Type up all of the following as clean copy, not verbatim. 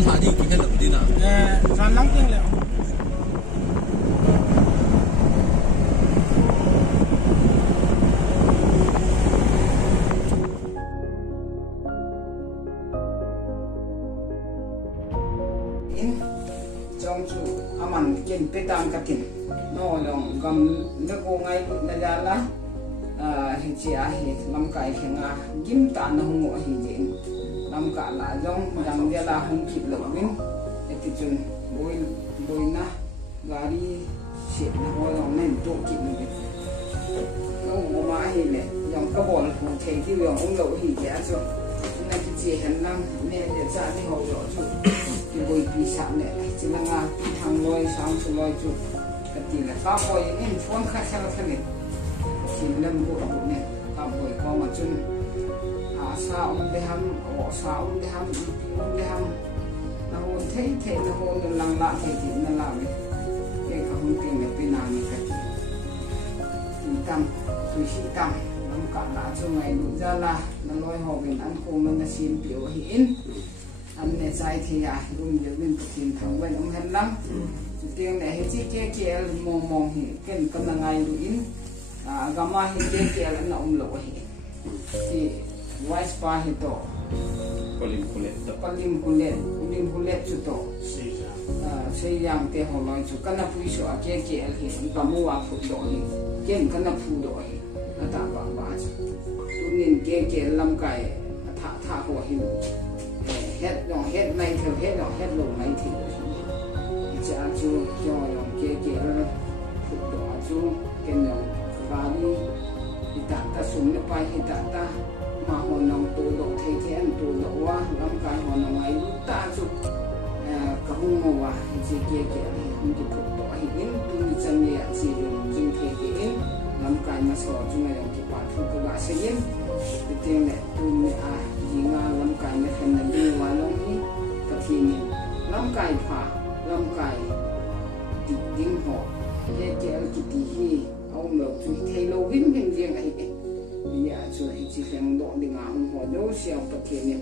san hadi ki hello dina san lang ting le trong chu aman kin petang katin no long gam na ko ngai na jala hi chi a hi lam kai khenga gim ta na hu hi din lam ka la jong dang dia la hung kip lo win eti chun boy na gari shit na ho long nen to kip ni ko ma hi le yong ka bol hu thei ki yong ung lo hi ya chu na ki chi han lam ne de cha ni ho lo chu ki boy pi sa ne chỉ là ngà thằng lôi sáng số lôi chụp cái gì là cá bồi nên phun khai khai là khai chỉ lâm bộ này cá bồi có mà chung sao ông đi ham sao ông đi ham ông đi ham nó hôn thấy nó hôn nó lăng lạ thấy thì nó làm cái không tiền là bên nào này cái thì cầm tôi chỉ cầm nó cả đã cho ngày đủ ra là nó lôi họ bên ăn khô nó xin biểu hiện anh này sai thì luôn giữ bên tiền thằng bên ông hen lắm tiền này chỉ kia mong thì cái con ngày đuổi gamma thì kia là ông lộ thì white spa thì to palim kulet chu to xây yang te hồ loi chu kana pui so kia thì gamu wa phụ độ thì kia kana phụ độ là ta ba tu nên kia lâm cái thả hồ thì hết này theo hết lồng này thì cha chú cho lòng kia phụ độ chú cái lòng và đi ta súng nó bay ta mà họ nòng tụ độ thấy thế anh tụ độ quá lắm cái họ nòng ấy ta chú cả hung mồ à chỉ kia không chịu phụ độ thì đến tu chân nhẹ chỉ dùng dùng thế thì đến lắm cái mà sọ chú này cái bản thân cái bạn sẽ yên cái tiếng này tu gì nga lắm cái này thành là đi qua lông đi cái thì lắm cái phá lắm cái tiếng họ cái cái hi ông lộc chú thấy lâu vinh hình riêng ấy bây giờ chú chỉ cần độ đi ngã ông họ đâu xèo cái thì này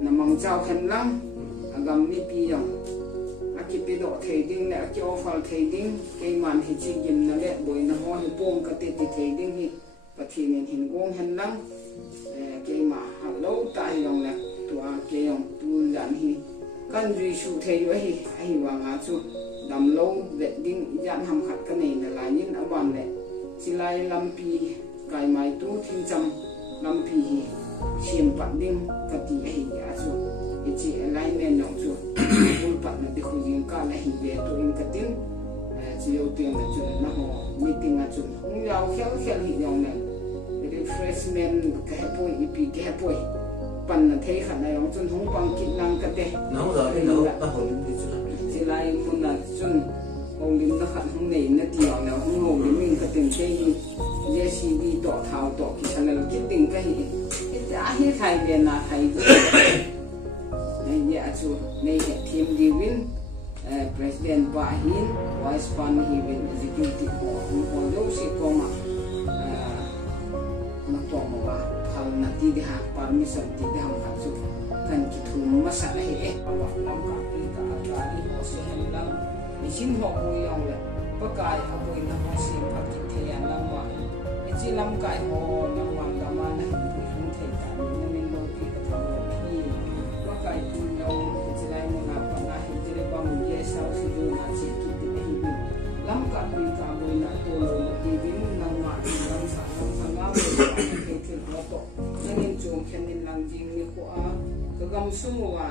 nằm mong trao khăn lắm gam mi pi dong cái pi độ thấy tiếng này cái offer thấy tiếng cái màn thì chỉ nhìn nó lẹ bồi nó hoa thì bông cái tết thì thấy tiếng hi cái thì này hình gông hình lắm cái mà hello tai dong là tua cái dong tu dàn hi căn duy su thấy vậy ai vào ngã chú đầm lâu để đinh dàn hầm khát cái này là lại những ở bàn này chỉ lại làm pi cái máy tu thiên trăm làm pi xiêm bản đinh cái gì ấy giá chú cái chị lại nên nhộng chú buôn bản là đi khởi riêng cả lại về tôi in cái tiếng chỉ đầu tiên là chú nó họ meeting là chú không giàu khéo hiện dòng này refreshment cái bôi ipi cái bôi bản là thấy khả này ông chú không bằng kỹ năng cái đấy nó rồi cái nó ta hồi chỉ lại muốn là chú ông lính nó khả không này nó tiểu nào không ngồi đến mình cái tiền cái JCB tọt thảo tọt cái thằng này cái tiền cái giá hết thầy về là thầy này dạ chú này team đi win president Bahin vice pan hi win executive họ đâu sẽ có mà to mà ba hal na ti đi học permission ti đi học học chú kan ki thum ma sa này ba lam ka ti ta ga đi họ sẽ hành lang ni xin họ bồi ông là bất cái à bồi na họ sẽ phát triển thế anh làm mà chỉ làm cái họ làm mà này bồi không thể cả nên mình đâu khi cái thằng họ khi bất cái tu nhau chỉ lại một ngã bằng ngã chỉ lại bằng một cái sao sử dụng ngã chỉ kỹ thuật này làm cái bồi na tu lâu thì bên làm mà làm sao làm ngã bồi cái thứ họ to nên chúng khen nên làm gì như họ cái gam sung wa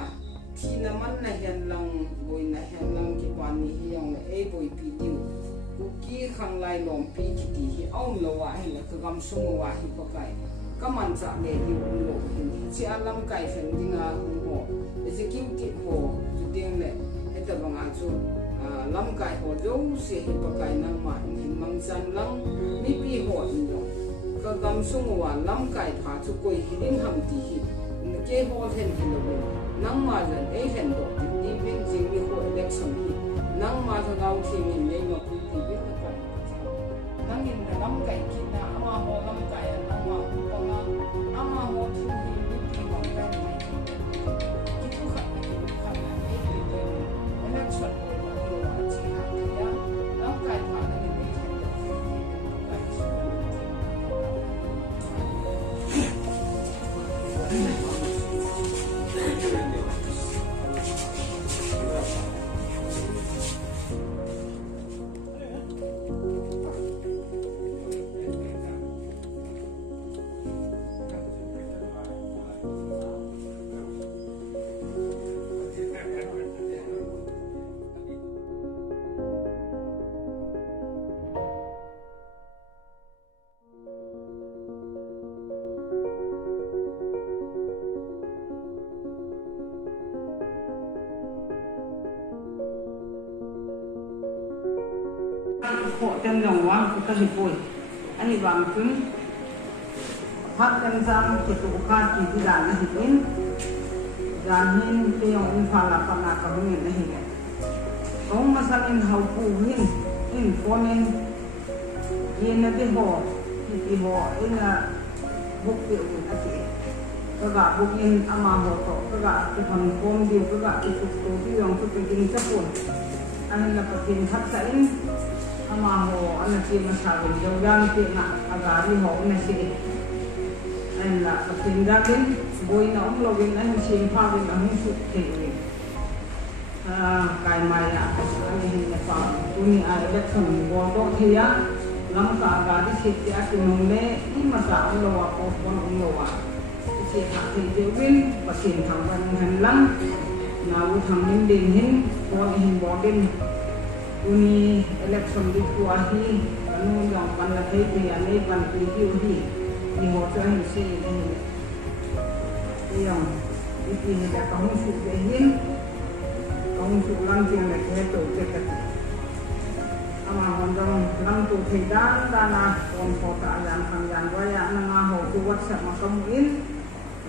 khi nào mình là hiện lang bồi là hiện lang cái quan này hiện là ai bồi pi tiêu cookie khang lai lom pi kiti hi ông lo wa hi là cái gam sung wa hi có cái mình chọn để yêu lo chỉ alam cái phần đi ngà ho executive ho chú tiếng này hết tập bằng anh chú làm cái ho đâu sẽ hi có cái năng mà hình mang chân lăng mi pi ho nhiều cái gam sung wa làm cái phá chú coi hi đến ham ti hi cái ho thêm thì lo năng mà rồi ấy hiện độ thì bên chính như hội election thì năng mà thằng nào thì mình lấy nó thì biết là còn năng nhìn là lắm cái kia là ama họ lắm cái năng mà còn là ama họ thu thì biết thì còn cái này cái thu khẩn Hộ tên dòng quá cái gì bồi anh vàng cứng phát tên sang cái tụ khát chỉ đi đàn này hin đàn hin cái ông pha là pha là cầm miệng này hin ông mà sang in hậu phụ hin phone in là cái họ thì họ là bốc tiểu của anh chị các bạn bốc in ama họ to các bạn cái phần phone điều các bạn cái tụ cái dòng cái kinh chấp buồn anh là cái kinh thắt sẵn ama ho ana chi masabi jogan ti na agari ho na si anh là patin dakin boy na login anh sim pha bin ang su ti kai mai ya ani hin na pa uni a election go do thia lam ka agari si ti akinung le i masa lo wa ko pon lo wa si ha ti de win patin thang ban han lam na u thang nin din hin ko hin bo din uni election di kuahi anu yang pan la thei ti ani pan ti hi ni ho cho hin si ni yang iki ni da ka hung su de hin ka hung su lam jing le ke to te ka ama hon dong lam tu thei dan na kon ko ta yan tham yan wa ya na nga ho tu wat sa ma kam in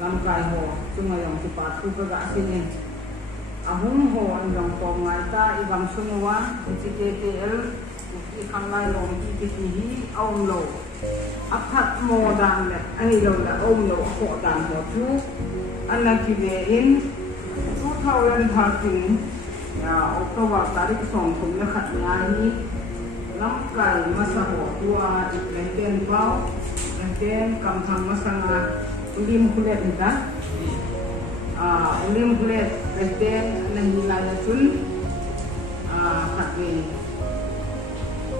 lam kai ho tu ma yang ti pa tu ka ga si ni ahung ho an dong ko ngai ta I bang sunwa CKTL I khang lai lo ki ki hi aum lo aphat mo dan le ai lo la aum lo ko dan ho tu an la ki ve in 2013 October tarik song thum la khat nya hi lam kai ma sa ho tua le ten pau le ten kam thang ma sanga lim kulet da lim kulet Presiden nahilala sun katwe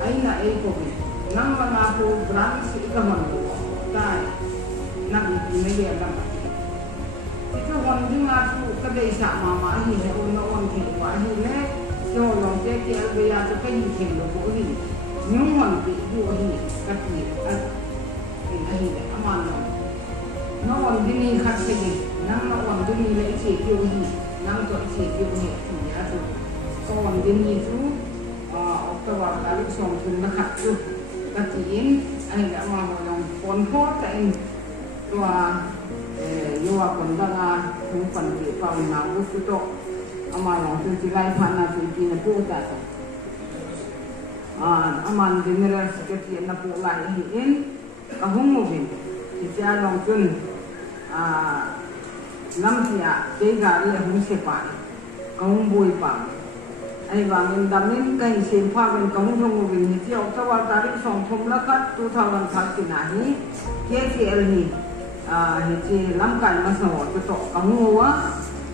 ay na ay ko nang mga program si ikaman ko tay nang ipinili lang ito kung di nga po kaday sa mama hi na una-un kinuwa hi na so long teki albaya to kayo kilo po hi yung wanti po hi katwe at ay na aman no on dini khat sige nang no on dini la ichi kyo hi nang to ichi kyo hi ya to so on dini tu October tarik song thun na khat tu katiin ai ga ma mo long pon ho ta in tua yuwa kon da nga thung pan ki pa na u su to ama long tu ti lai phan na tu ki na pu ta to aman general secretary na pu lai hi in ka hung mo bin ti cha long tun năm thì cái gà đi là không xếp phải không bùi bằng ai vàng mình đâm đến cây xếp pha bên công trong một bình thì ông cháu ta đi sòng thông lá cắt tu thao làm thằng thì nãy cái gì thì chỉ làm cái mà sổ cho tổ công ngô á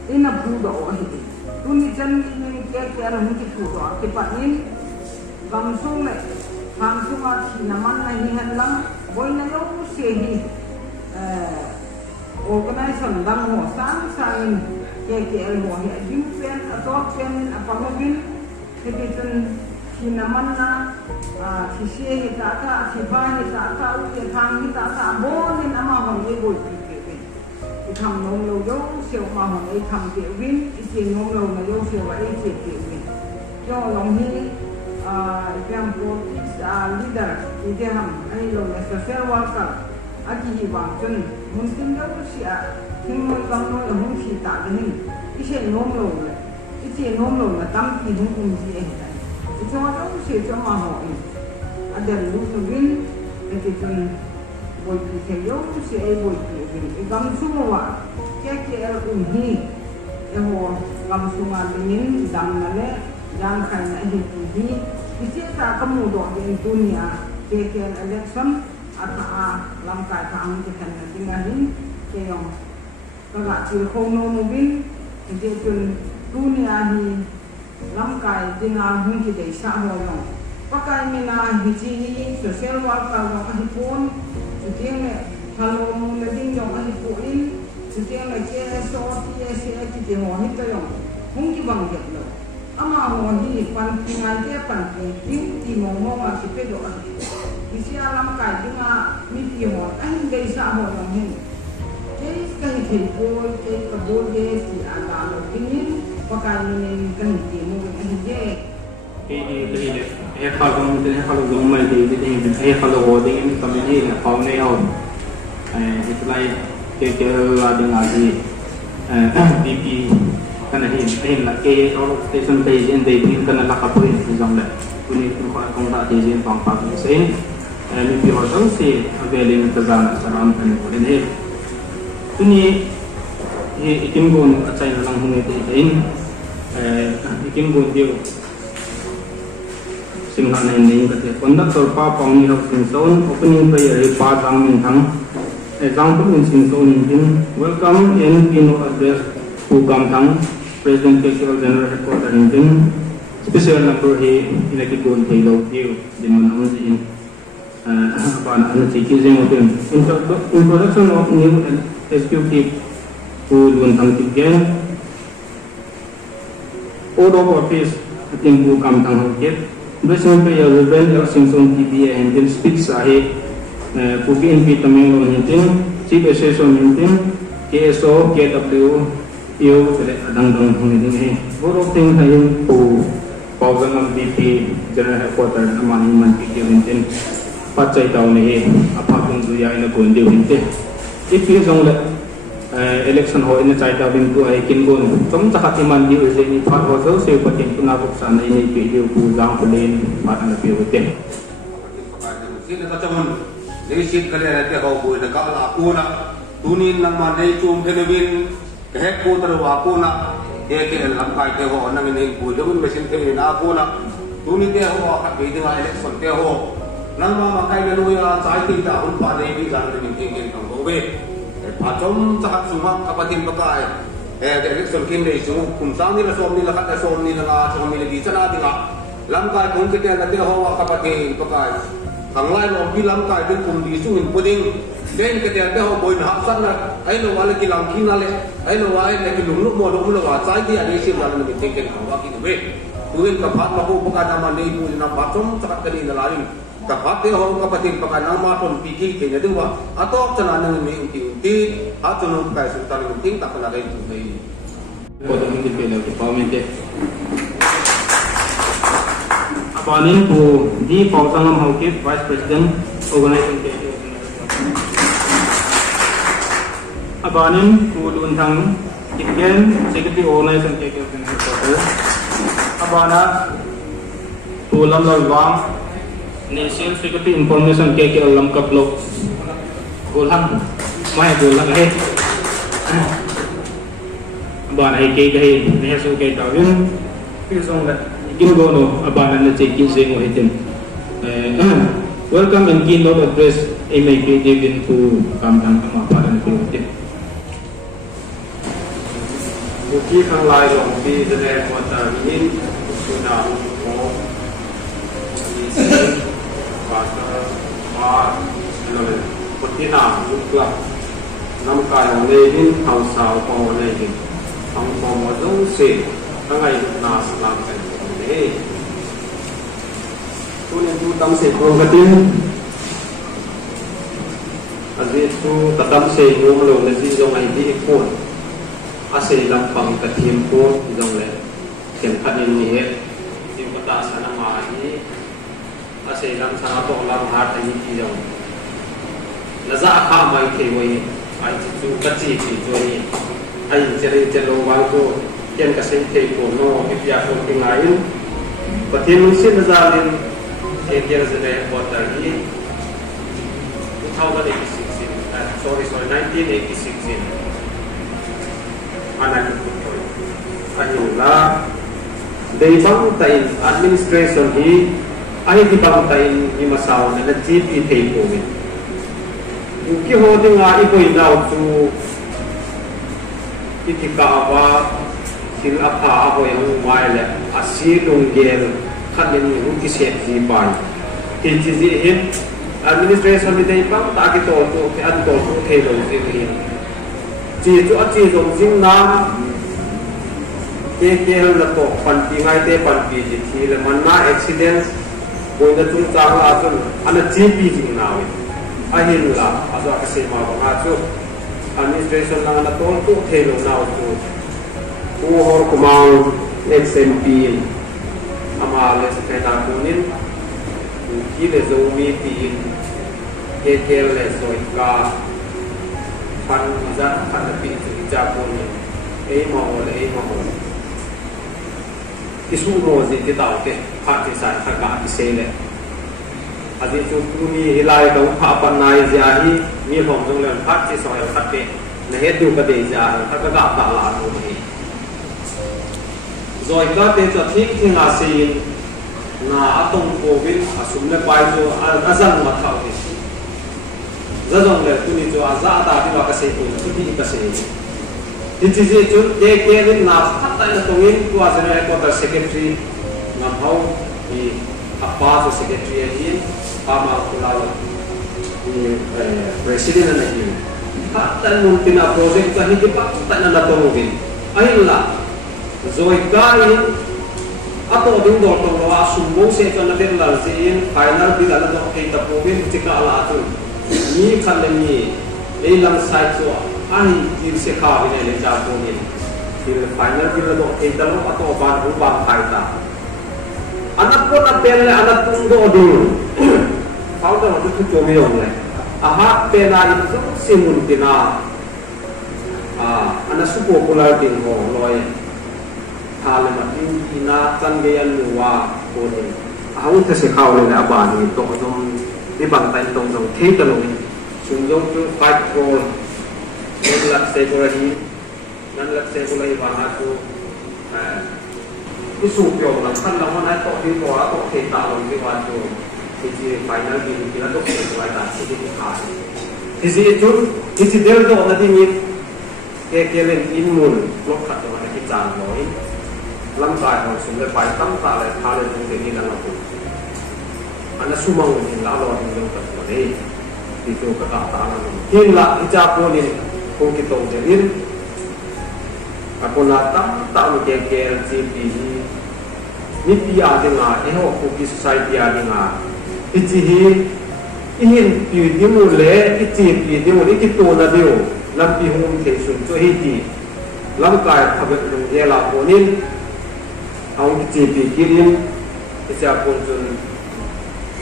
đây là phụ độ thì tu đi chân cái là không chỉ phụ độ cái bạn nhìn cầm xuống lại cầm xuống thì nằm ăn này hình lắm bôi nó lâu xì organization dang ho sang KKL ho hi yupen adoption apamobin kebitan hinaman na sisi hi ta siba hi ta u ke thang hi ta bon ni ama hon ye boi ke ke tham nong lo yo seo ma hon ai tham ke win I ti nong lo na yo seo wa ai ke win yo long hi example leader I de ham ai lo na social worker aki hi wang chun Muslim đâu siya nhưng mà con nói ở muốn chỉ tạo cái hình cái chuyện nôm lồ này cái chuyện nôm lồ là tâm thì không cùng gì hết cái cho đâu siya cho mà hỏi ada lúc nó vin cái chuyện bồi thì thấy đâu siya bồi thì vin cái gam sung wa cái hi cái hồ gam sung à bên dam na le dam khai na hi cái chuyện ta có một đoạn đến dunia cái election atau lamkai kami kita tinggalin keong kalau cilkono mobil itu pun dunia hi lamkai dengan hung kita isa hoyong pakai mina hiji social worker yang ahi pun setiap le kalau mau lebih yang ahi puin setiap le KSO TSA kita hohi tu yang hung kita bangkit lo ama hohi penting aja penting di ngomong masih pedo isi alam kai juga miti ho anh gây xã hội làm hình cái thầy cô cái bố ghê thì ăn vào được cái nhín qua cái mình cần tìm một cái gì he kalau mai he kalau holding ini committee ne phau nei au itu lai ke ada ngaji BP kana hin la ke all station page in they bin kana la kapuri jong le kuni kong ta de jin pang pang sein ni bi ho dong si availing tazana salam kan bolen he kuni ikim gun achai na lang hunge te in ikim gun dio Singha nai kate conductor pa pang ni hok sing son opening prayer pa jang min thang example in sing son in welcome and keynote address who come thang President KKL General Headquarters in special number he inaki gon thailo view dimon ang in ban an chi ki jeng open introduction of new executive who lun thang ti gen oath of office tim who come thang hok get Present prayer Reverend El Singson TBA and then speaks ahead Puki NP Tamilo Hintin Chief Assessor Hintin KSO KW yêu sẽ đăng đồng hình hình này vô đốc tinh hay phụ bảo rằng làm BP General Headquarters aman man kikir hintin phát chạy tàu này apa pun tu yang nak pun dia hintin if you jong le election ho in chạy tàu bên tu ai kin bon trong tak iman di urse ni phát ho so se patin puna buk sana ini video ku jang pelin phát an lebih betul sini kacaman dari sit kali ada ho bu na ka la puna tunin nang man dei chum thenewin hek ko tarwa ko na ke lam kai te ho nang in bu dum mesin te na ko na tuni te ho ka be dinga election te ho nang ma kai le lu ya chai ti ta hun pa dei bi jan ni ting kin tong bo be pa chom cha suma kapatin bakai election kin dei su kum sang ni la som ni la khat som ni la som ni di chana dinga lam kai kong ke te na te ho kapatin bakai ang lai lo bi lam kai din kum di su in puding den ke te ho boin ha san na ai lo wala ki lam kin ale ai lo wa ai ki lum lu mo lo lo wa chai ti ani sim la ni ting ken wa ki be tuin ka phat ma ko ka na man dei bu na pa chom cha ka ni na la ni ka phat te ho ka patin pa ka na ma ton pi ki ke ne du wa atok chana nang ni ti a chon ka su ta ni ting ta ka na dei tu dei ko dum ti pe la ki pamente apanin pu di pausangam hauke Vice President organizing ke Abanin ulun thang Kitgen Secretary Organization KKL Headquarters Abana Ulam Lalwang National Secretary Information KKL Lamkap Lok Golhang Mai Golhang hai Abana hai ke gahe nesu ke tawin pisong la ikin gono abana na chekin sengo hitin welcome and keynote address MAP Devin to Kamthang Amaparan Piutin Buki kang lai long bi General Headquarters in Suna Mo Pastor Mar Lole Putina Club Nam Kai Long Lein Hau Sao Ko Lein Hong Mo Mo Dong Se Kangai Na Salam Kan Le Tunen tu tam se pro gatin Aziz tu tatam se ngom lo na si jong ai di kon ase lampang katim ko jong le kem khanin ni he tim kata sana ma ni ase lam sana to lam har ai ti jong la za kha mai ke wai ai chu ka chi ti jo ni ai che lo wang ko kem ka sen te ko no ipya ko tingai patin sin za lin KKL Headquarters ni 1986 anak ayulah dari bangtain administration hi ay di bangtain ni masaw na GP takeover uki holding nga ipoy daw to itika aba sila pa ako yung umayla asilong gel kanin uki set di pai TGZ administration ni day bang taki to ki an to thelo ni chi chu a chi dong jing na KKL la to pan pi ngai te pan pi ji thi le man na accident ko na chung chang la chun an GP jing na wi a hin la a za ka se ma ba nga chu administration la na to thelo na chu ku hor kumang XMP ama le se na kunin ki le zo mi ti ke le so ka pan za pan pi ti ja kunin ei ma isu mo zi ti tao ke kha ti sa kha ka ti se le adi chu mi hilai do pha pan nai ja hi mi hom jong le kha ti so ya kha te na he du ka de ja kha ka ga ta la no ni rồi có thể cho thích thì là gì là atom covid asum le pai cho azan ma thau ni zazong le tu ni cho aza ta ti wa ka se tu ti ka se ti ji chu de ni na phat ta na tongin tu azan le ko ta secretary ngam hau ni apa so secretary ni ama kulal ni president na ni phat ta nun tina project ta hi ki pat ta na tongin ai la rồi cái ato ding do to wa sumbo se to na der lal sin final bi dal do ke ta po bin ti ka la tu ni khan le ni e lam sai so ai ti se kha bi le ja po ni ti final bi do ke ta lo ato ban bu ban khai ta anak ko na pen le anak tung do du pau da do tu cho mi yong le aha pe na ni so simun tina ana su popular tin mo loi hal ma ina tan ge an luwa ko ni au ta se khaw le ba ni to dom ni bang tai tong dong the ta lo ni chung dong chu 5 crore ni lak se ko ri nan lak se ko lai ba ha ko ni su pyo la kan la ma to ni to a to the ta lo ni wa to ti final bi ni la to se ko ta si ti ha ti si chu ti si del do na ti ni ke len in mun lo khat ma ki chan loi lam sai ho sum le pai tam ta le tha le tung ni na ku ana sumang ni la lo ni lo ta ko de ti to ka ta na hin la i cha po ni ko ki to de ni ko na tam ta ni ke ji pi ni pi a de nga e ho ko ki society a de nga i ji hi i hin pi di mu le i ji pi di mu ni ki to na de o lam pi hum ke sun cho hi ti lam kai phabe lu ye la po ni ông chỉ bị kirim cái cha pun chun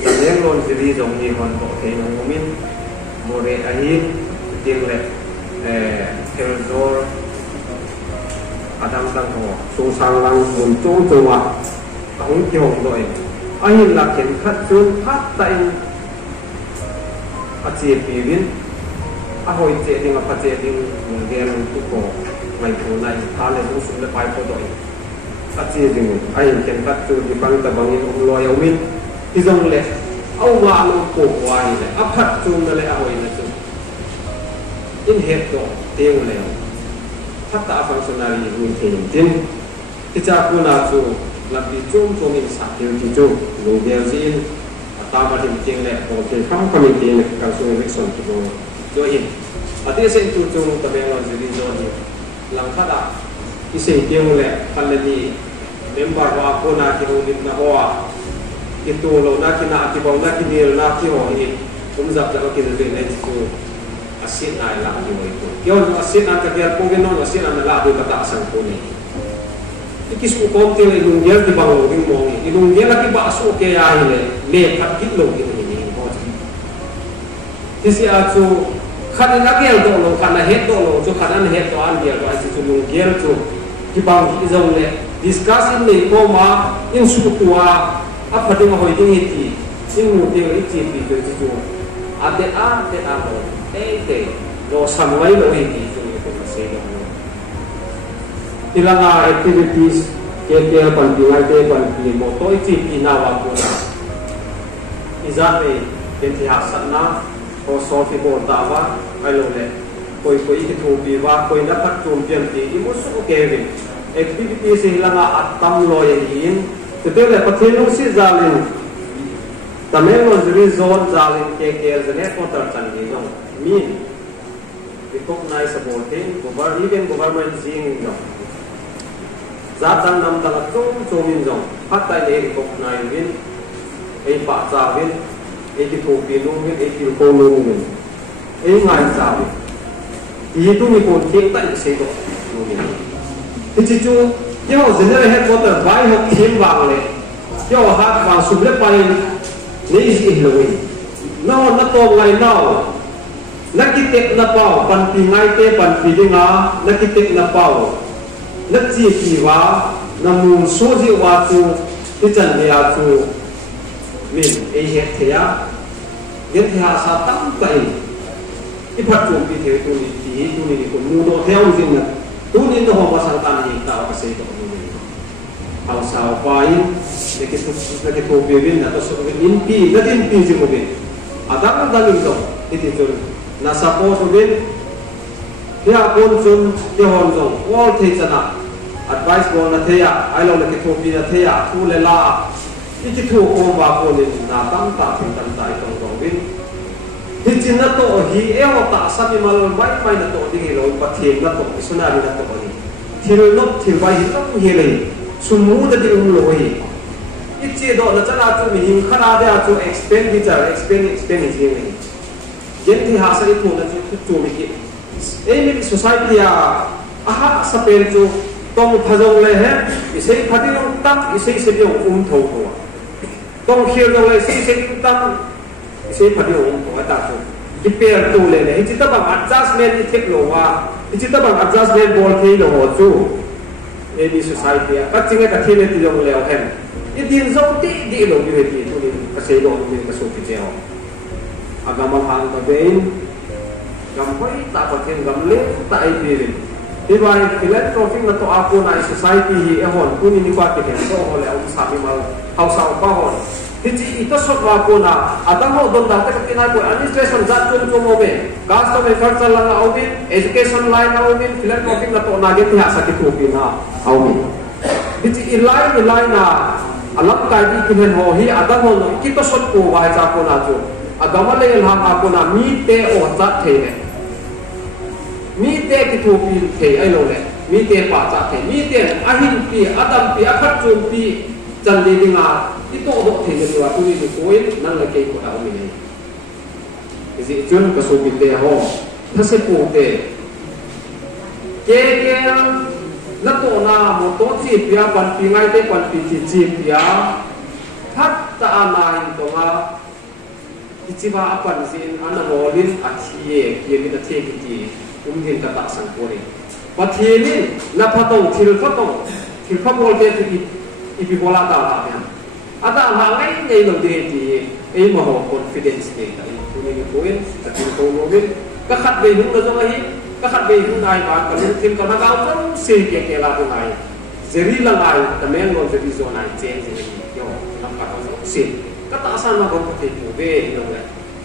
ta leng lon siri jong ni hon ko the no min more ahi ting le telzor adam tang ho so sang lang mun chu chu wa ông kyong doi ahi la ken khat chun khat tai a chi pi win a hoi che ding a pha che ding ngel tu ko mai ko nai tha le lu sun le pai ko doi achi ding ai ken kat tu di bang ta bang in lo yaw min ti jong le au wa lo ko wa ni le a phat chu na le a hoi na chu in het do teu le phat ta functionary ni tin tin ti cha ku na chu la bi chum chum in sa teu ti chu lo gel zin ta ma dim ting le ko ke kham committee ne ka su election tu go jo in ati sen tu chu ta be lo zi zo ni lang kha da ise tiang le khalani member wa ko na ki ro na ho ki tu lo na ki na ki bong na ki ni na ki ho ni kum zap ja ki de ne chu asin ai la ki ho ko yo asin na ka ya ko ge no asin na la do ka ta sang ko ni ki su ko te le lung ya ki bang lo ki mo ni lung ya la ki ba su ke ya ni le khat ki lo ki ni ho ti si a chu khat na ke do lo khat na he do lo chu khat na he do an ge do ai chu lung ge chu ki bang ki zong le discussing le ko ma in su tua a phating hoi ding hi ti in mu te ri chi pi ko chu a te mo te lo sam wai lo hi ti chu ko se lo ilanga activities ke pan pi ngai te pan pi mo toi chi pi na wa ko na izate den ti ha san na ko so fi bo ta wa ai lo le koi ki thu pi wa koi na phat chum pian ti i mo su ke ve activity se langa atam lo yin te le pathenu si zalin tamel no zri zone zalin ke zane ko tar chan ni no min recognize supporting government jing no za tang nam ta chung min jong phat tai le recognize win ei pa cha win ei ki thu pi lu win ei ki ko lu win ei ngai cha win i tu mi ko thing tai se do lu ni ti chu yo general headquarter bai ho khim wang le yo hat wa sum le pai nei si loi no na to ngai nau na ki tek na pau pan pi ngai te pan pi dinga na ki tek na pau na chi pi wa na mu so ji wa chu ti chan ne ya chu min e he the ya gen the sa tam pai i phat chu pi the tu ni ko mu do theo jin na tu ni no ho sang tan ni ta ka sei to ni au sao pai ne ke tu be bin na to so in pi na tin pi ji mo be adang daling to iti tu na support bin dia pun chun ke hon jong all the chana advice go na the ya ai lo le ke tu pi na the ya tu le la iti tu ko ba ko le na tam ta thing tam tai tong tong bin hi chin na to hi e ho ta sa mi mal mai mai na to ding lo pa thiem na to isuna ri na to ni thil no thil bai hi tam hi le sumu da di lo hi ichi do na chana chu mi him khana da chu expenditure ni gen thi ha sa i thu na chu mi ki e mi society ya aha sa pen chu tong phajong le he isei phati long tam isei se di ong tho ko tong khir dong le isei tam isei phati ong ko ta chu ki per tu le ne ichi ta bang adjustment ni thek lo wa ichi ta bang adjustment bol thi lo ho chu e mi society ya ka chinga ka thile ti long le hem i din zo di lo bi ti tu ni ka sei lo ni ka so ki je ho agama han ka bein gam hoi ta pa then gam le ta ai bi rin di bai philanthropy na to apo na society hi e hon tu ni pa ke so ho le au sa mi mal hau sa pa hon ti chi ito so wa ko na atang ho don da ta ka tinai ko administration za tu mo be gas to me kharcha la au bi education line au bi philanthropy na to na ge ti ha sa ki tu pi na au bi ti chi ilai na alap kai bi ki hen ho hi atang ho no ki to so ko wa cha ko na chu agama le ha ma ko na mi te o cha the ne mi te ki thu pi the ai lo le mi te pa cha the mi te a hin pi adam pi a khat chu pi chan li dinga ti to do the ne wa tu ni ko in nan la ke ko da mi ne isi chun ka so pi te ho tha se pu te ke na to na mo to chi pia pan pi ngai te pan pi chi pia that ta na hin to nga ichiba apan zin ana rolin athie kiemi na the ki umgin ka ta sang pore pathilin na phatong thil phabol te ti ipi bola ta la ya ada ha ngai lo de ti e mo ho confidence te ta tu ni koin ta ti ko lo bin ka khat be hung na zo hi ka khat be hung nai ba ka lu tim ka na ga ton se ke la ko ngai zeri la ngai ta men lo zeri zo nai chen ni yo nam ka zo se ka ta san ma ko te tu be no le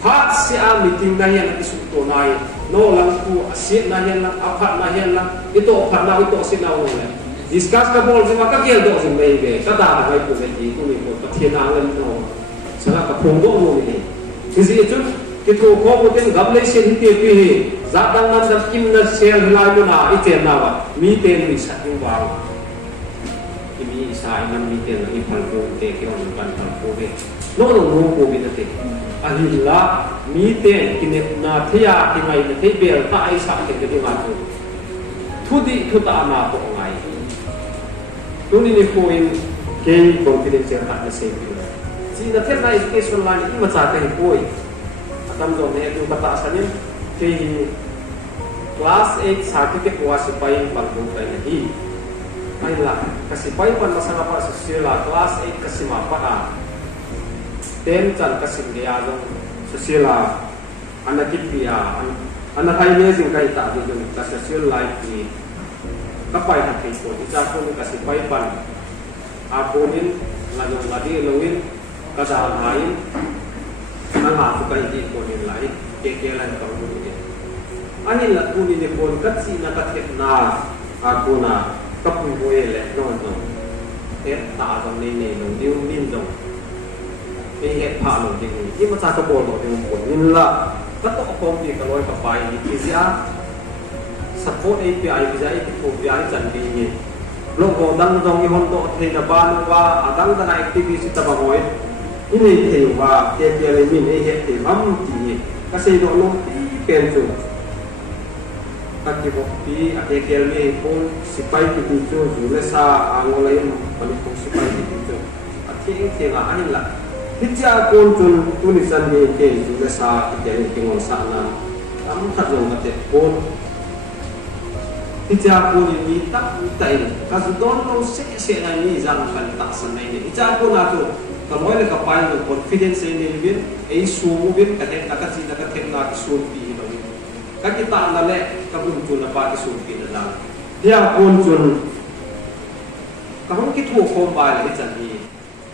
phat si a meeting na hian isu to nai no lang ku asit na hian lang aphat na hian lang ito phat na ito sit na no le discuss ka bol se ka gel do se mai be ka da mai ku be ti ku ni ko ta thien na len no sa ka phong do no ni ti si chu ki thu ko mo den gam le se hi te pi hi za dang nam da kim na sel lai mo na i te na wa mi te ni sa ing wa mi sa i mi te ni phal ko te ke on ban phal ko be no ko bi na te ahilla mi te kine na thia ki ngai na thei bel ta ai sa ke ke ma tu thu di thu ta na ko ngai tu ni ko in ke confidential ta na se bi si na the na education line i ma cha te koi atam do ne tu ka ta sa ni ke class 8 certificate wa si pai bal ko ta ni ai la kasi pai pan masanga pa sa sila class 8 kasi ma pa ka ten chan kasim dia long sosiala anakit pia anak hai ne sing kai ta di jong ka social life ni kapai ha kai ko isa ko ni kasi pai pan aponin lajong ladi lowin kada hai na ha ko kai di ko ni lai ke lan ka mu ni ani la ku ni ko kat si na kat na aku na kapu ko ele no ta dong ni dong diu nin dong e he pha lo ding ni ma cha ka bol lo ding ko nin la ka to ko pi ka loi ka pai ni ki sia support API visa ko API chan bi ni lo ko dang dong i hon to the na ba no wa adang da na activity ta ba hoi ini the wa ke ke le min e he te mam ti ni ka se do lo pi pen chu ka ki bo pi a ke ke le ko sipai ki tu chu ju le sa angolai pa ni ko sipai ki tu chu cái thiền anh là hít cha con chun tu ni san đi cái cái sa cái ngon sa na am thật rồi mà thế con hít cha con đi tắc tay cái số đó nó sẽ là như rằng phần tắc sân này hít cha con là tu kalau moi le kapal no confidence ni bin ei su bin ka tem na ka sin na ka tem na ki su pi ba ni ka kita na le ka bun tu na pa ki su pi na la dia pun chun ka hong ki thu khom ba le chan ni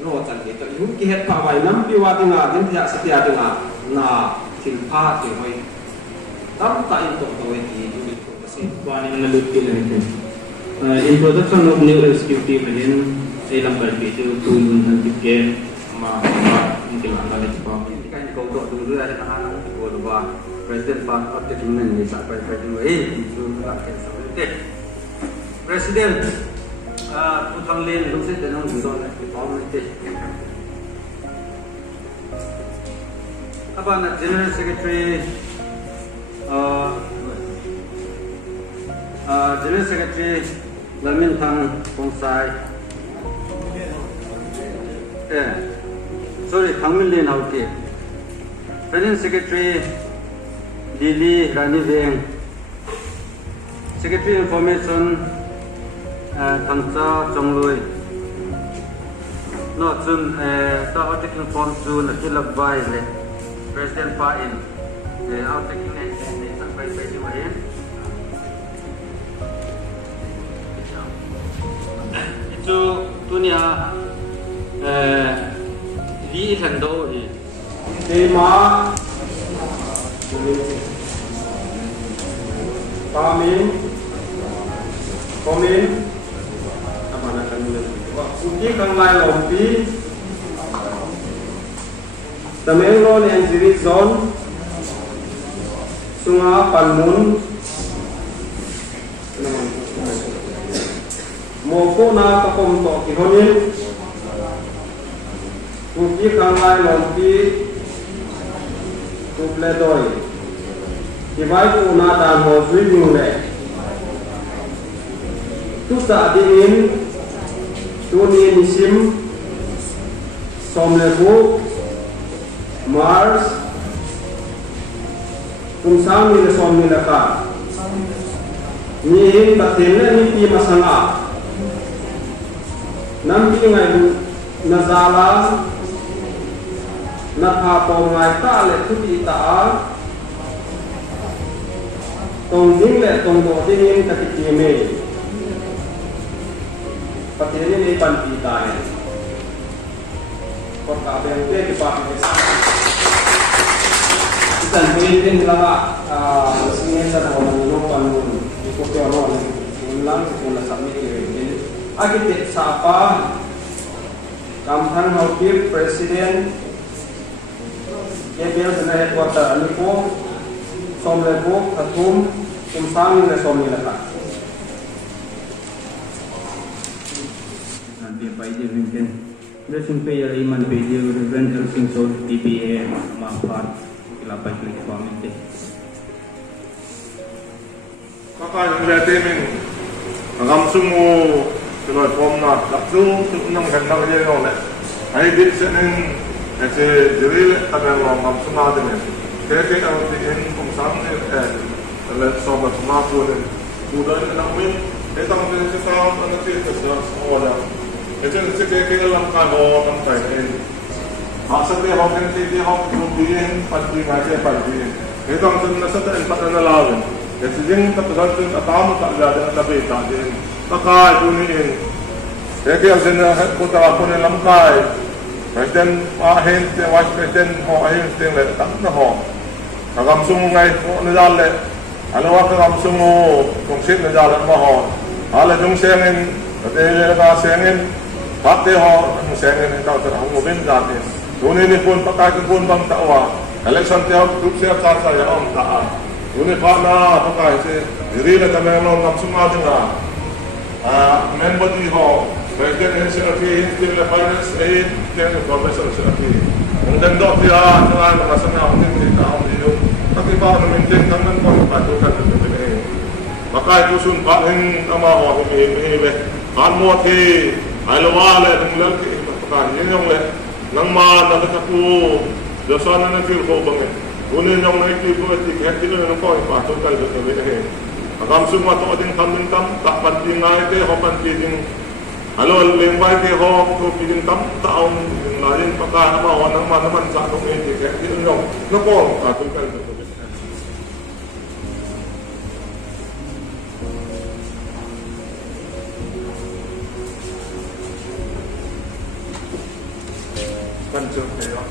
no chan ni to yu ki het pa wai nam pi wa ti nga din thia satya ti nga na thil pha ti hoi tam ta in to to ti yu ni ko si One in the loop introduction of new executive again. Saya lambat itu turun dan tiket mungkin anda cepat. Kan kau dok dulu ada anak gol bah presiden pak update ini ni sampai presiden itu akan sampai presiden utang lain luset dan orang gudang di bawah itu apa nak general secretary Lamin Thang Kongsai sorry, Thang Min Lin Hauke. Finance Secretary Lili Rani Veng. Secretary Information Thang Cha Chong Lui. No, Chun the article form Chun a Kilab Vai le. President Pa in. The article is a very very way. Itu dunia lý thần đô thì tema pamin komin apa nak kami suki kang lai lompi Tamenglon and Jirit Zone Sunga Palmun Moko na kakom to kihonin Kuki kangai lompi Kupledoi Kivai ku na dan ho zui nyule Tu sa dingin Tu ni nisim Somlebu Mars Kumsang ni som ni laka Ni hin patin ni pi masanga Nam pi ngai du nazala na pha po ngai ta le thu ti ta tong ding le tong do ding ta ti me patin ni pan pi ta ne ko ka ben te ki pa ni sa dan pwedeng lama singen sa ko no pan mo ko ko no lang ko na sa mi agite sapa Kamthang Haukip President KBL Sena Headquarter Alipo Somlepo Khatum Kumsang ni Somi Laka Nanti apa aja mungkin. Dressing pay yang iman pay dia Reverend Elsing Sol TPA Mahfad Kilapai Klik Pamit. Kakak yang berarti min agam semua Kalau forma langsung tunang hendang je no le. Hai di senen ese jeri ada ngam semua dengan. Keke au tin kumsam ne le sama semua pun. Budan nang min etang tin sa ana ti sa ola. Eten se keke lam ka no tam tai ni. Masa te ho kan ti ho rubiin pati ngaje pati. Etang tin na sa ta en patana lawen. Ese jing tatusan tin atam ka ada na beta din. Maka dunin kaya ang sina punta ako ng lamkay President ahin Vice President ho ahin ting le tak na ho kagamsung ngai ko na dale alawa kagamsung mo kung sit na dale mo ho ala jung sengin ate ka sengin pati ho ang sengin itaw sa ang mobin dati dunin ni pun pakay pun bang tawa election tiyaw group siya sa ya ang taa dunin pa na pakay si diri na kami ng gamsung ating member di ho President Secretary Institute of Finance Aid dan Professor Secretary dan dok dia dengan rasanya mungkin di tahun itu tapi pak mungkin tangan kau bantukan untuk ini maka itu sun pak hen sama ho ini kan mo thi ai lo wa le ding lal ki kan yang le nang ma na ka ku do sana na til ko bange unin yang na ki ko ti ke ti no ko pa to kal do be he agam suma to ding tam ding tam ta pan ti ngai te ho pan ti ding alo leng bai ke ho to pi ding tam ta on na yin pa ka ma wa nang ma na man sa to me ti ke ti no ko pa to kal do be ban chung thế đó.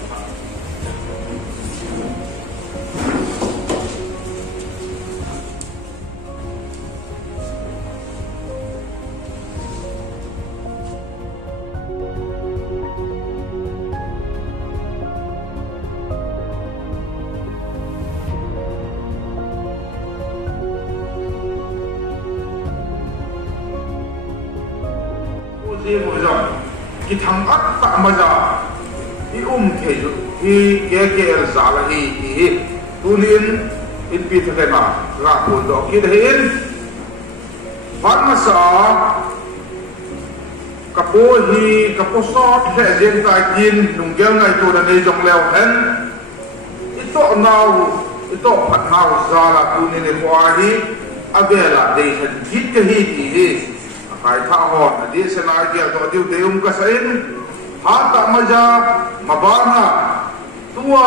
Cái thằng ắt tạ mà ra cái thế thì cái giả là thì tu liên in bị thế mà gặp buồn đó kia thế phát mà sợ cặp bố sót hệ diện tại tin nung kéo ngày tu đàn này trong leo hen ít tổ nào ít tổ phát nào ra là tu liên qua đi à về là để thành ít cái thì kai tha hon adi se lai kia to diu deum ka sain ha ta maja mabana tua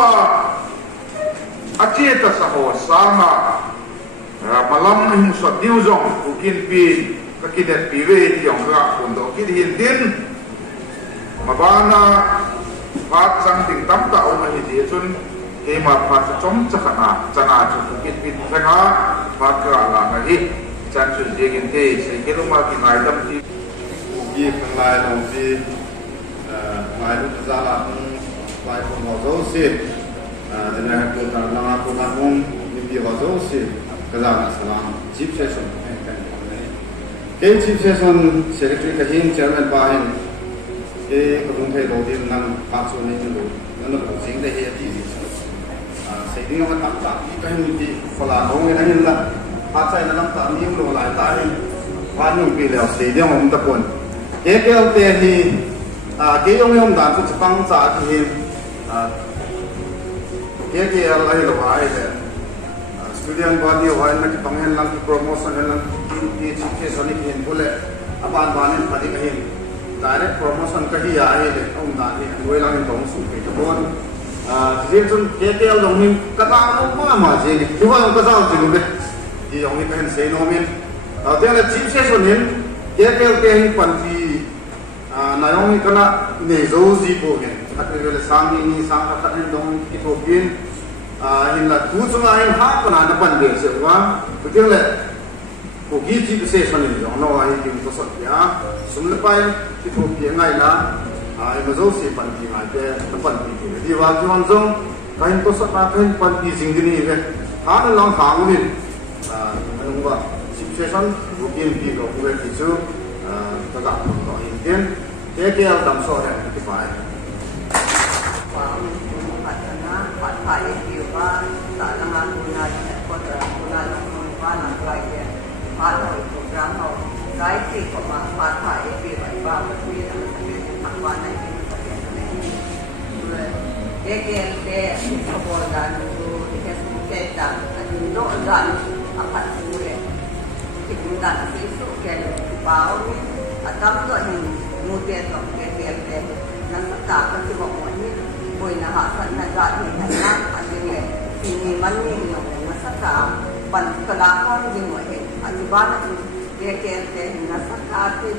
acheta sa ho sama malam him so diu zong ukin pi ka kidet pi ve tiong ra kun do kid hin tin mabana phat sang ting tam ta o ma hi ti chun ke ma phat chom chakana chana chu kid pi thanga phat ka la na hi chan chu jegin te se keluma ki ngai dam ti gi khang lai long ji mai lu za la lai ko mo zo si de na ko ta la ko na mong ni bi ho zo si ka za na salam chief session ke chief session secretary ka hin chairman ba hin ke ko dong thai lo din nang pa chu ni lu na ko jing de he ti se ding ma ta ta ka hin ti phala dong ni hin la phát sai nó ta nhiều đồ lại ta đi phát những cái liệu xí điệu ông tập quân cái tiền thì cái ông đàn xuất phăng giá thì cái lại là vậy đấy student body hoài là cái bằng hen lang promotion hen lang cái cái sonic hen bole aban banen phadi cái hen direct promotion cái gì ấy đấy ông đàn thì đuôi lang tổng số cái bốn riêng trong cái ông mình các bạn mà gì thì phải ông có sao thì được thì ông ấy cái say no min thế là chief session hin cái phần thì này ông ấy cái là để dấu gì bộ hin các cái là sang đi sang các cái đông cái bộ pin hin là tu chung ai hát còn là phần để sự quá thế là của cái chief session hin ông nó ai tìm có sẵn ya sum le pai cái bộ pin ngay là mà dấu gì phần thì ngay cái phần thì đi vào cái hoàn dung cái có sẵn là cái phần thì sinh đi về nó long thang đi anh nói situation của biên bị của người thì chứ tất cả mọi ý kiến cái tầm số này thì phải phát thải điều ba tại là ngàn người có thể là người ba là lại cái phát thải program nào cái gì của mà phát thải điều ba và quy là thằng quan này cái thông báo là cái đàn nó đàn apa semua kita nak esok kan bau ni atau tu yang mudah tu dia nak tak kan tu bawa ni boleh nak hak nak jalan ni nak ada ni ini mana ni yang masak pan kelakon di mana ada banyak dia nak sakar tu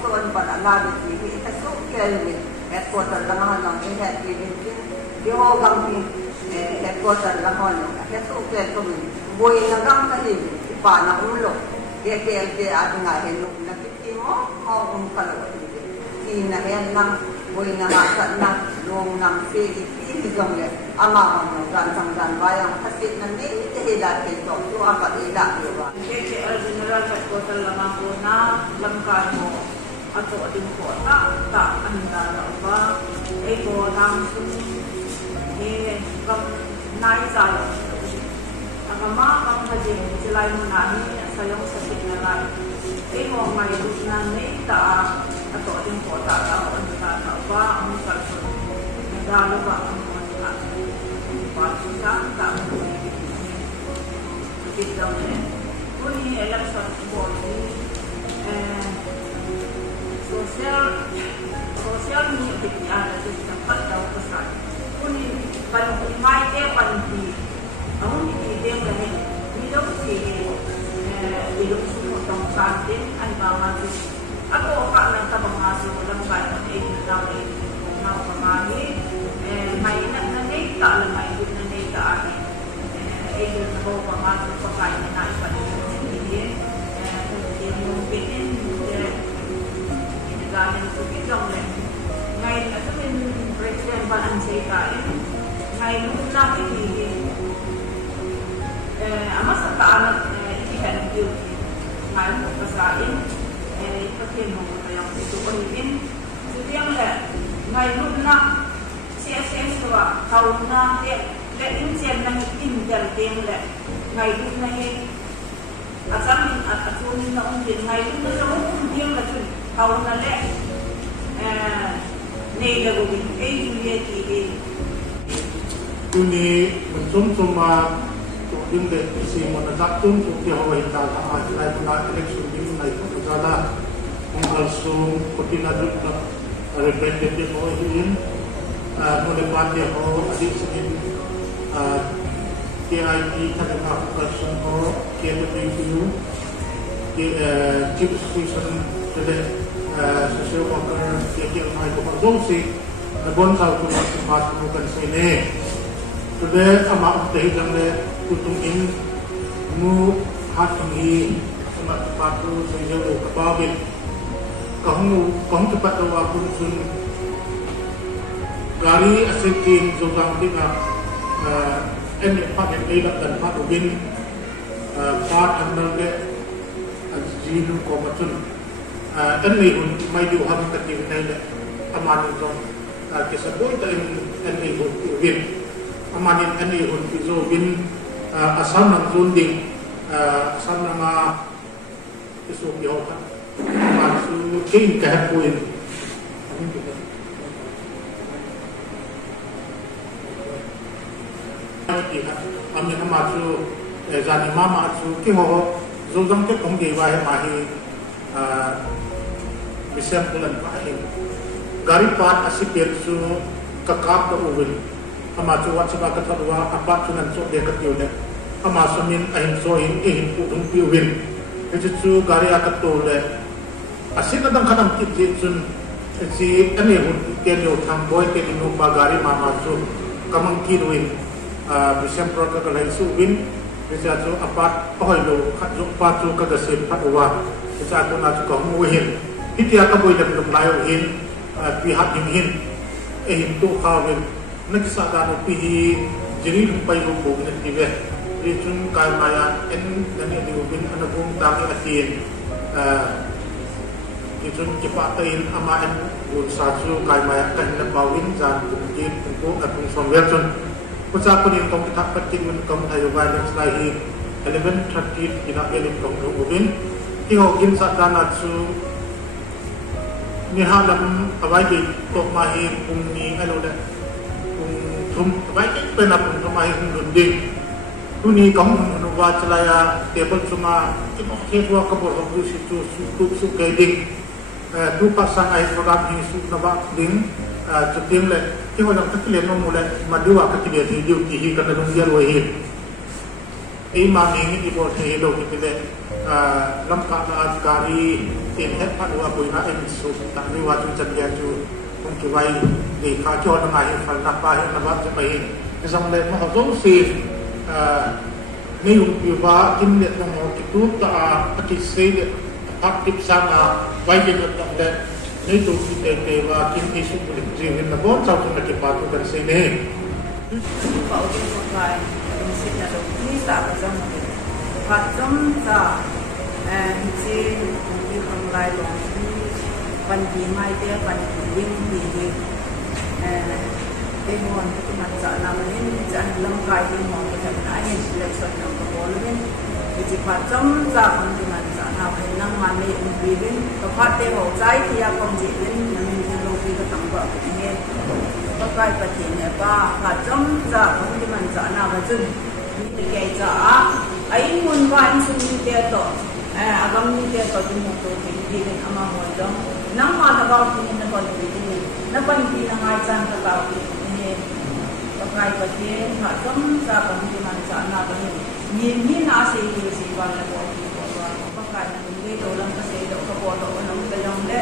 tuan pada lagi ni esok kan ni ekor terdengar orang ini dia orang ni ekor terdengar esok kan tu bôi nó găm cái gì và nó cũng lột cái ăn ngày hiện lột là cái gì mó không phải là thì là em năm bôi nó hạ tận năm luôn năm phê cái dòng này ama nó dàn vai ông phát hiện là mấy cái là cái chỗ cho apa đi đạt được và cái general headquarter là mang cô na lâm can mo atau ading ko ta anda ba ego nam sun he kam nai sa Agama ang hajing silay mo namin sa iyong sa signalan. Ay mo ang may dunan na ita ato ating po tatao ang tatao. apa ang kalso dalo ba ang mga paso sa tao kita mo kuni election board social media ada di tempat tahu pesan kuni paling mai te paling ang hindi lahi nilo si ilo sumo tong santin ang mga ako ka lang ka mga sulang kaya ay nawi na pamagi may nanita lang may nanita ani ay na ko pamagi pa kaya na ipanilin yung pinin ginagamin ko bitong ngayon na sabihin President Balansay kain ngayon na pinili ama sa taanat ikan beauty ngayon kasain pagkin mo kayang ito ulitin jadi yang ngayon na CSM sawa kaun na lein siya nang indal ting ngayon na asam atunin na undin ngayon na sa undin na sun kaun na nila gubin Juliet Kuni mencum-cuma yung isi mo na daktong kung dihawa hintala at ay mga eleksyon din na ito kagala kung alsong kutinadot na representative mo yun muli pati ako adik sagin KIP tagang ako kalsong ko KWPU Chief Station Social Worker KKL Mahal Kumardosi nabonsal ko mga kumatunukan sa ini today ama update lang tutungin mu hatungi sama patu sejauh kebabil kahung cepat dawa pun sun gari asekin zogang dinga ene paket elak dan patubin pat handal ke azinu komatun ene un mai du ham katin nele aman zong kesebut ene un amanin ene un pizo bin asam ng zunding asam ng isong yoka masu king kahapuin amin masu zani mama masu kiho zozang ke kongge wahe mahi bisem bulan wahe garipat asipir su kakap do uwil amacu wat sebab ketadua apa cunan sok dia ketiude amasomin ahin soin putung piuwin itu gari akatole asin nadang kadang kitjun si ane hun kenyo tamboy kenyo bagari mamasu kamang kiruin bisem pro kagalai subin bisa tu apat ohilo katju patu kagasin patwa bisa tu na tu kamuhin itia kaboy dan layo hin pihak hin tu kawin nagsadano pihi jiri lumpay lupo ginatibe ritun kalmaya en nani diubin anagong dami atin ritun kipatain amaan gun satsu kalmaya kan nabawin jan kumjit tungku atong somwerson kusa ko rin tong kitakating man kong tayo bayan slahi 11:30 kinapilin kong luubin ihogin sa danatsu nihalam away di tok mahi kung ni ano na thum baik penapun rumah yang lunding tuni kamu menubah celaya table cuma kita kedua kabur kabur situ suku guiding tu pasang air program ini suku nabak ding cetim le kita orang terkelian mulai madua ketika hidup di kata nunggal wahid imam ini di bawah hidup kita le lampak kari tinhet padua puina emisuk tak riwayat cendia tu mungkin baik di kacau dengan air falnapa yang nampak sebaik kesam lain mahasiswa sih ni ubah kimlet nama itu tak akisih aktif sama baik itu tak ni tu kita dewa kim isu boleh jiwin nabon satu nak patu dari sini. Pak Udin Sokai mesti ada ni tak macam macam tak mesti di online dong panti mai dia panti ding di pengon itu macam namanya jangan lengkap di mau kita ada selection yang berboleh jadi macam zaman dengan sana henang mani umbin kepada hojai dia konjilin yang menjadi ก็ต้องบอกอย่างนี้ก็ใกล้ประเทศเนี่ยป้าขาดจ้องจะของที่มันจะน่ามาจึงมีแต่แกจะไอ้มุนว่าอินสุลินเดียต่อagam ni dia ko tu mo to di den ama mo dong nang ma na ba ki na ko di ni na pan ki na ngai chan ka ba ki ni pa kai pa ti ha tom sa pa ni man sa na ba ni ni na se ki si ba na ko ki ko ba pa kai na ni do lang ka se do ko do nang ka long le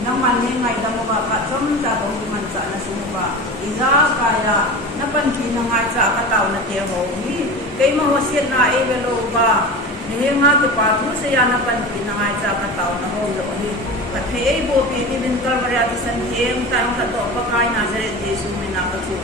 nang man ni ngai da mo ba ka tom sa pa ni man sa na su ba iza ka ya na pan ki na ngai sa ka taw na te ho ni kai ma ho siat na e be lo baนี่งาที่ป่าทุเสียนับเป็นปีนังไงจากกระเต่านะโหโลนี่กระเทยโบปีนี่เป็นกอล์ฟเรียที่สันเทียมแต่องค์กระโตปกายนาเสด็จเยซูมินากระสุน